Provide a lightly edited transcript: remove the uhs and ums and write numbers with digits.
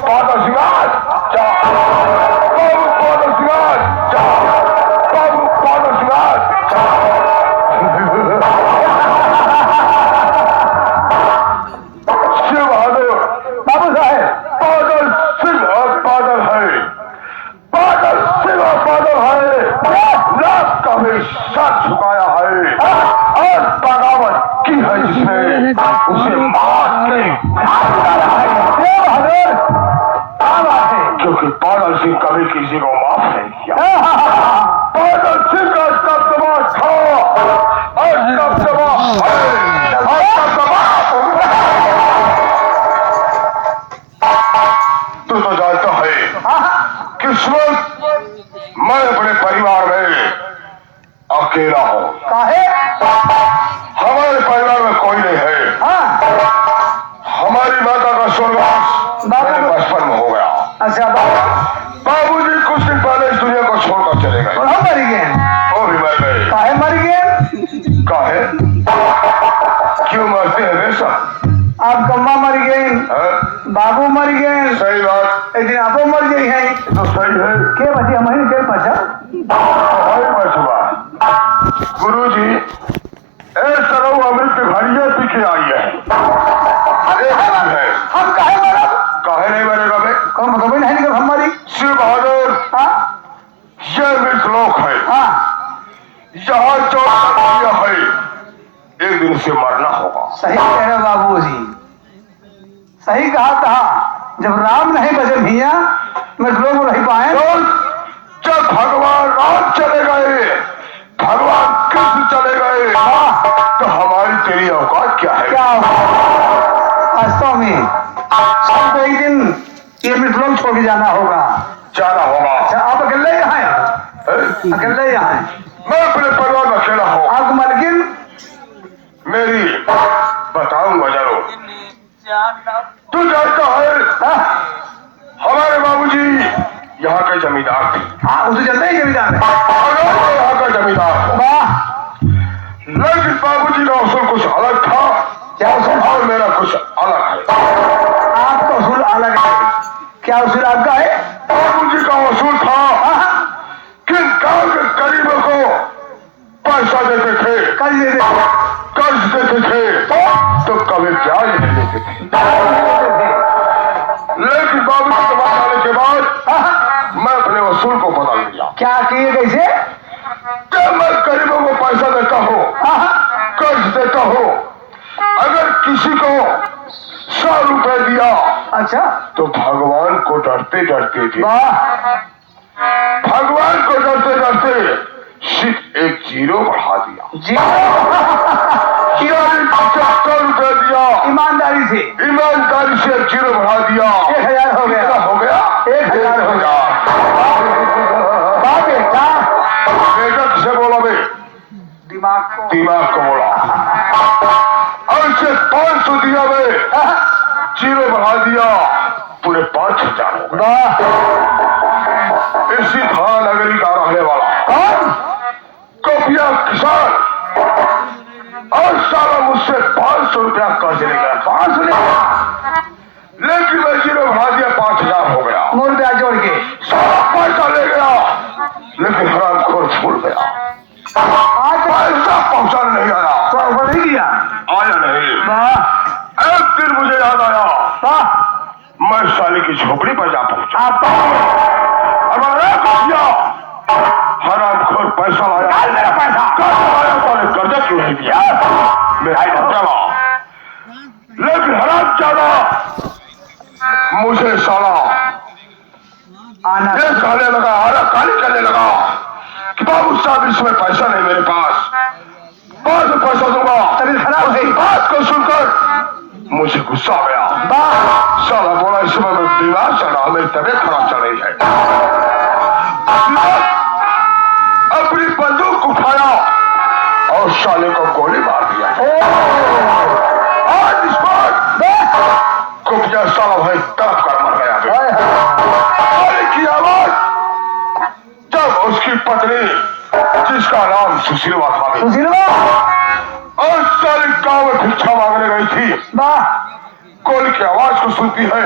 पादा सिंगार जा, बाबू पादा सिंगार जा, बाबू पादा सिंगार जा। शिव बहादुर बाबू साहेब बादल सिंह बादल है, बादल सिंह बादल है, लाख का भी सर झुकाया है और बगावत की है जिसने उसे मार के डाला है। क्योंकि बादल सिंह कभी किसी को माफ नहीं किया। बादल सिंह का दबदबा था और दबदबा है और दबदबा। तू तो जानता है किस्मत मैं अपने परिवार में अकेला हूँ। काहे? हमारे परिवार में कोई नहीं है। हमारी माता का स्वर्गवास मेरे बचपन में हो गया। अच्छा बाबूजी कुछ दिन पहले इस दुनिया को छोड़कर चले गए। हम मर गए। वो भी मर गए। काहे मर गए? काहे? क्यों मरते हैं वे सब? आपका माँ मर गई, बाबू मर गए। सही बात। एक दिन आपो मर गई है। तो सही है। के बचे हमारे के बचा? गुरु जी ऐसा अमृत घड़िया पी के आई है। हम काहे मरा? काहे नहीं मरेगा बे? कौन मतलब नहीं कि हमारी शिव बहादुर ये मृत लोक है। यहाँ जो है एक दिन से मरना होगा। सही कह रहे बाबूजी, सही कहा था। जब राम नहीं बचे भैया मैं लोग नहीं पाए। जब भगवान राम चले गए, भगवान कृष्ण चले गए, तो हमारी तेरी औकात क्या है? क्या वास्तव में सबको एक दिन ये मृतलोक छोड़ के जाना होगा। जाना होगा। अच्छा आप अकेले यहाँ हैं? अकेले यहाँ हैं? मैं अपने परिवार में अकेला हूँ। आपको मलकिन मेरी बताऊंगा जरूर। तू जानता है हमारे बाबूजी यहाँ के जमींदार थे। हाँ उसे चलते ही जमींदार है। यहाँ का जमींदार वाह, लेकिन बाबूजी का उसूल कुछ अलग था। क्या उसूल? और मेरा कुछ अलग है। आपका उसूल अलग है। क्या उसूल आपका है? बाबूजी का उसूल था कि गांव के गरीबों को पैसा देते थे, कर्ज देते थे, तो कभी ब्याज नहीं देते थे। लेकिन बाबूजी के पास आने के बाद मैं अपने उसूल को बदल दिया। क्या किए कैसे? जब मैं गरीबों को पैसा देता हूँ, कर्ज देता हूँ, अगर किसी को 100 रुपए दिया, अच्छा तो भगवान को डरते डरते दिया। वाह, भगवान को डरते डरते सिर्फ एक जीरो बढ़ा दिया। जी 100 रुपए दिया, ईमानदारी से ईमानदारी से एक जीरो बढ़ा दिया। 1000 हो गया। हो गया 1000 हो गया। बेटा बेटा किसे बोला बे? दिमाग को बोला। और इसे 500 दिया बे, जीरो बढ़ा दिया, पूरे 5000 हो गए। इसी थाना नगरी का रहने वाला कपिया किसान और सारा मुझसे 500 रुपया कर्ज ले गया। 500 ले गया, लेकिन मैं जीरो बढ़ा दिया, 5000 हो गया। मूल ब्याज जोड़ के सारा पैसा ले गया, लेकिन हरामखोर भूल गया। आज पैसा पहुंचा नहीं आया। तो नहीं किया? आया नहीं। वाह एक दिन मुझे याद आया, वाह, मैं साली की झोपड़ी पर जा पहुंचा। आप हरामखोर पैसा लाया, मेरा पैसा कर्जा क्यों नहीं दिया? मेरा चला, लेकिन हराम ज्यादा मुझे साला आना ये कहने लगा, आरा काली करने लगा कि बाबू साहब इसमें पैसा नहीं मेरे पास, बाद में पैसा दूंगा। तभी खराब है। बात को सुनकर मुझे गुस्सा आ गया। साला बोला इस समय मैं बीमार चल रहा, मेरी तबीयत खराब चल रही है। अपनी बंदूक उठाया और साले को गोली मार दिया। आज इस बार कुपिया साला भाई तड़प कर मर गया। गोली की आवाज जब उसकी पत्नी, जिसका नाम सुशीलवा था, और सारी गांव में भिक्षा मांगने गई थी, वाह, गोली की आवाज को सुनती है